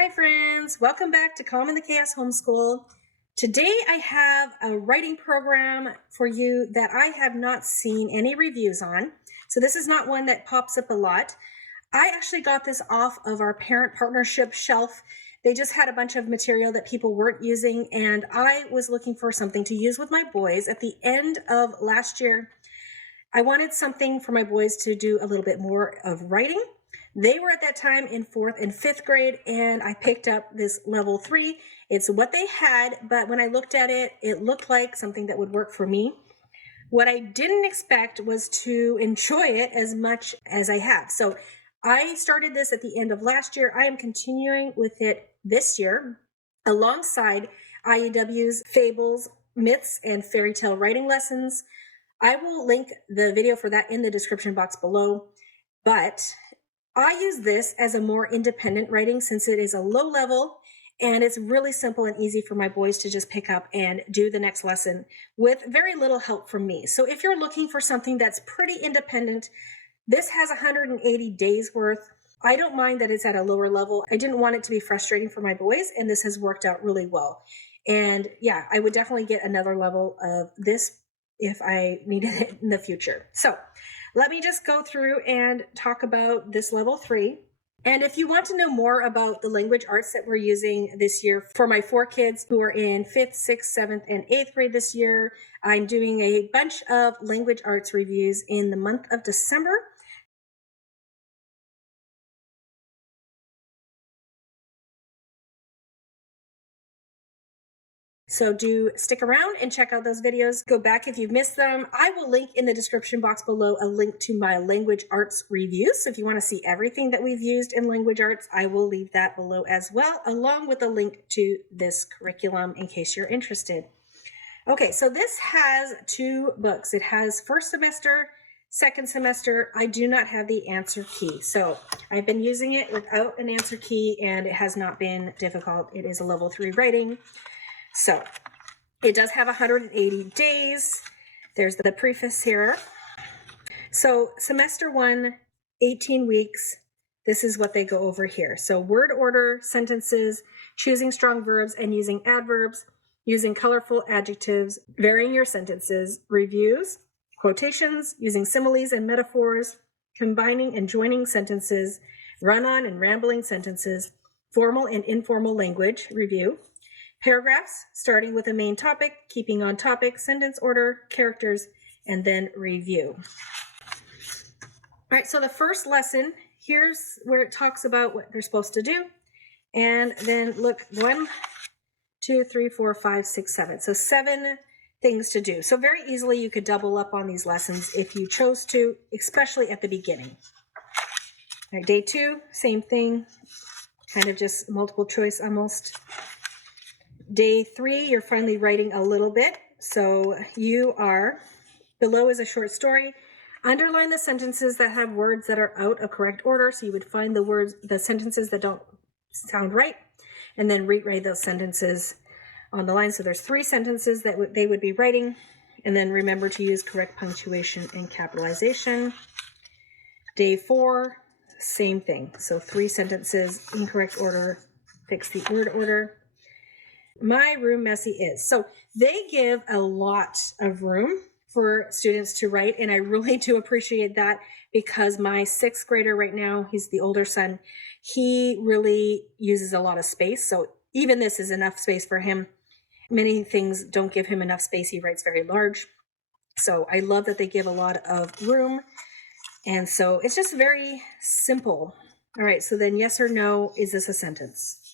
Hi friends, welcome back to Calm in the Chaos Homeschool. Today I have a writing program for you that I have not seen any reviews on. So this is not one that pops up a lot. I actually got this off of our parent partnership shelf. They just had a bunch of material that people weren't using, and I was looking for something to use with my boys. At the end of last year, I wanted something for my boys to do a little bit more of writing. They were at that time in 4th and 5th grade, and I picked up this level 3. It's what they had, but when I looked at it, it looked like something that would work for me. What I didn't expect was to enjoy it as much as I have. So I started this at the end of last year. I am continuing with it this year alongside IEW's Fables, Myths, and Fairy Tale Writing Lessons. I will link the video for that in the description box below, but I use this as a more independent writing since it is a low level and it's really simple and easy for my boys to just pick up and do the next lesson with very little help from me. So if you're looking for something that's pretty independent, this has 180 days worth. I don't mind that it's at a lower level. I didn't want it to be frustrating for my boys, and this has worked out really well. And yeah, I would definitely get another level of this if I needed it in the future. So let me just go through and talk about this level 3. And if you want to know more about the language arts that we're using this year for my 4 kids who are in 5th, 6th, 7th, and 8th grade this year, I'm doing a bunch of language arts reviews in the month of December. So do stick around and check out those videos. Go back if you've missed them. I will link in the description box below a link to my language arts reviews. So if you want to see everything that we've used in language arts, I will leave that below as well, along with a link to this curriculum in case you're interested. Okay, so this has 2 books. It has first semester, second semester. I do not have the answer key. So I've been using it without an answer key and it has not been difficult. It is a level 3 writing. So it does have 180 days. There's the preface here. So semester 1, 18 weeks. This is what they go over here. So word order, sentences, choosing strong verbs and using adverbs, using colorful adjectives, varying your sentences, reviews, quotations, using similes and metaphors, combining and joining sentences, run-on and rambling sentences, formal and informal language review, paragraphs, starting with a main topic, keeping on topic, sentence order, characters, and then review. All right, so the first lesson, here's where it talks about what they're supposed to do. And then look, 1, 2, 3, 4, 5, 6, 7. So 7 things to do. So very easily you could double up on these lessons if you chose to, especially at the beginning. All right, day 2, same thing, kind of just multiple choice almost. Day 3, you're finally writing a little bit. So you are, below is a short story. Underline the sentences that have words that are out of correct order. So you would find the sentences that don't sound right, and then rewrite those sentences on the line. So there's 3 sentences that they would be writing, and then remember to use correct punctuation and capitalization. Day 4, same thing. So 3 sentences, incorrect order, fix the word order. My room messy is. So they give a lot of room for students to write, and I really do appreciate that because my 6th grader right now, he's the older son, he really uses a lot of space. So even this is enough space for him. Many things don't give him enough space. He writes very large. So I love that they give a lot of room. And so it's just very simple. All right, so then yes or no, is this a sentence?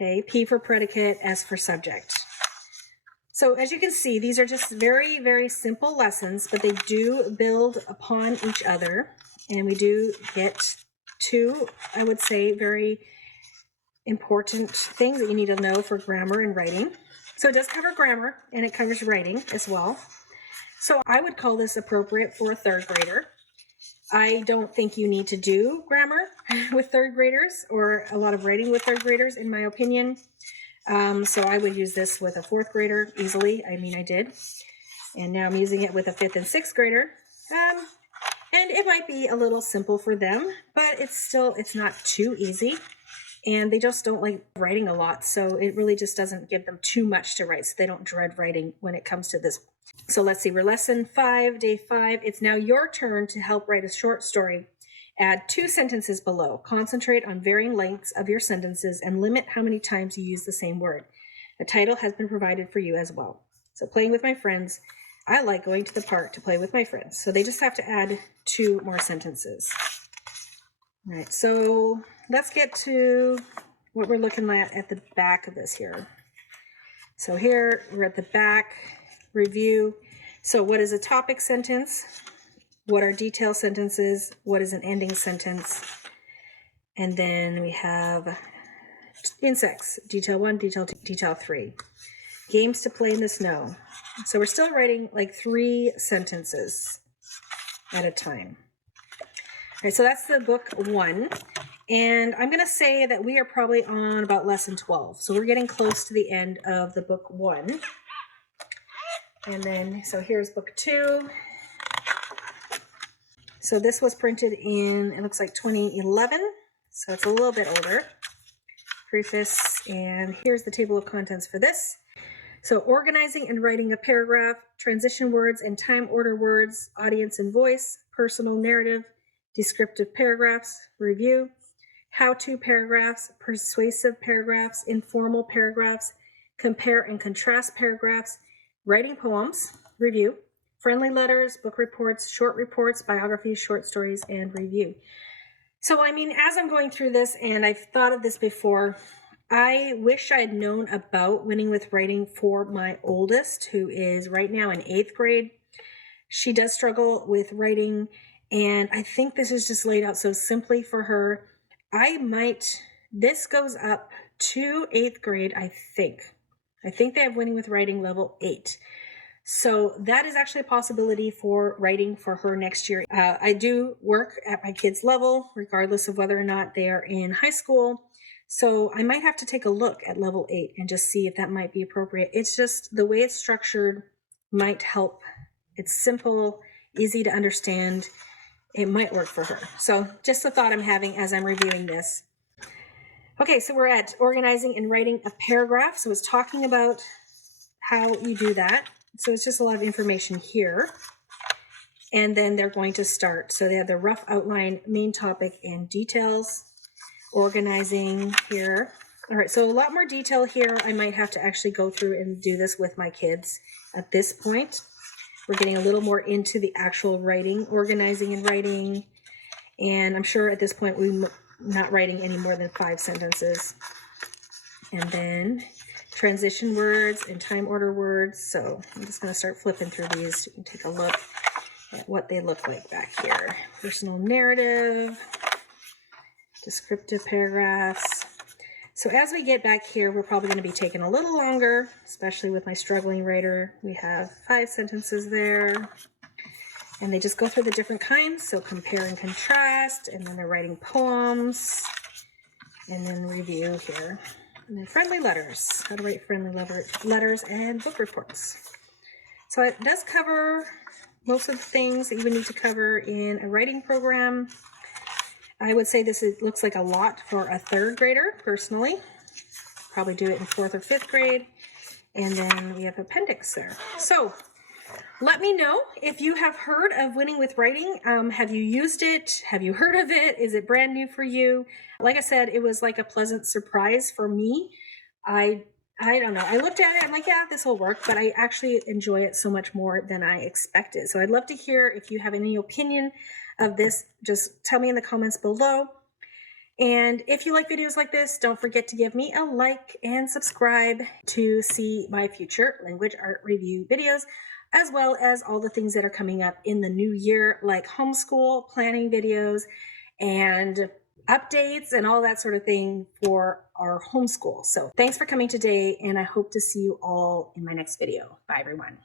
Okay, P for predicate, S for subject. So as you can see, these are just very, very simple lessons, but they do build upon each other. And we do get 2, I would say, very important things that you need to know for grammar and writing. So it does cover grammar and it covers writing as well. So I would call this appropriate for a 3rd grader. I don't think you need to do grammar with 3rd graders or a lot of writing with 3rd graders, in my opinion. So I would use this with a 4th grader easily. I mean, I did. And now I'm using it with a 5th and 6th grader. And it might be a little simple for them, but it's not too easy. and they just don't like writing a lot. So it really just doesn't give them too much to write. So they don't dread writing when it comes to this. So let's see, we're lesson 5, day 5. It's now your turn to help write a short story. Add 2 sentences below. Concentrate on varying lengths of your sentences and limit how many times you use the same word. A title has been provided for you as well. So playing with my friends. I like going to the park to play with my friends. So they just have to add 2 more sentences. All right, so let's get to what we're looking at the back of this here. So here we're at the back, review. So what is a topic sentence? What are detail sentences? What is an ending sentence? And then we have insects, detail 1, detail 2, detail 3. Games to play in the snow. So we're still writing like 3 sentences at a time. All right, so that's the book 1. And I'm going to say that we are probably on about lesson 12. So we're getting close to the end of the book 1. And then, so here's book 2. So this was printed in, it looks like 2011. So it's a little bit older. Preface, and here's the table of contents for this. So organizing and writing a paragraph, transition words and time order words, audience and voice, personal narrative, descriptive paragraphs, review, how-to paragraphs, persuasive paragraphs, informal paragraphs, compare and contrast paragraphs, writing poems, review, friendly letters, book reports, short reports, biographies, short stories, and review. So, I mean, as I'm going through this, and I've thought of this before, I wish I had known about winning with writing for my oldest, who is right now in 8th grade. She does struggle with writing, and I think this is just laid out so simply for her. This goes up to 8th grade, I think. I think they have winning with writing level 8. So that is actually a possibility for writing for her next year. I do work at my kids' level, regardless of whether or not they are in high school. So I might have to take a look at level 8 and just see if that might be appropriate. It's just the way it's structured might help. It's simple, easy to understand. It might work for her. So just a thought I'm having as I'm reviewing this. Okay, so we're at organizing and writing a paragraph. So it's talking about how you do that. So it's just a lot of information here. And then they're going to start. So they have the rough outline, main topic, and details. Organizing here. All right, so a lot more detail here. I might have to actually go through and do this with my kids at this point. We're getting a little more into the actual writing, organizing and writing. And I'm sure at this point we're not writing any more than 5 sentences. And then transition words and time order words. So I'm just going to start flipping through these. You can take a look at what they look like back here. Personal narrative, descriptive paragraphs. So as we get back here, we're probably going to be taking a little longer, especially with my struggling writer. We have 5 sentences there. And they just go through the different kinds. So compare and contrast, and then they're writing poems, and then review here. And then friendly letters, how to write friendly letters, and book reports. So it does cover most of the things that you would need to cover in a writing program. I would say looks like a lot for a 3rd grader, personally. Probably do it in 4th or 5th grade. And then we have appendix there. So let me know if you have heard of winning with writing. Have you used it? Have you heard of it? Is it brand new for you? Like I said, it was like a pleasant surprise for me. I don't know. I looked at it, I'm like, yeah, this will work, but I actually enjoy it so much more than I expected. So I'd love to hear if you have any opinion of this. Just tell me in the comments below. And if you like videos like this, don't forget to give me a like and subscribe to see my future language art review videos, as well as all the things that are coming up in the new year, like homeschool planning videos and updates and all that sort of thing for our homeschool. So thanks for coming today, and I hope to see you all in my next video. Bye, everyone.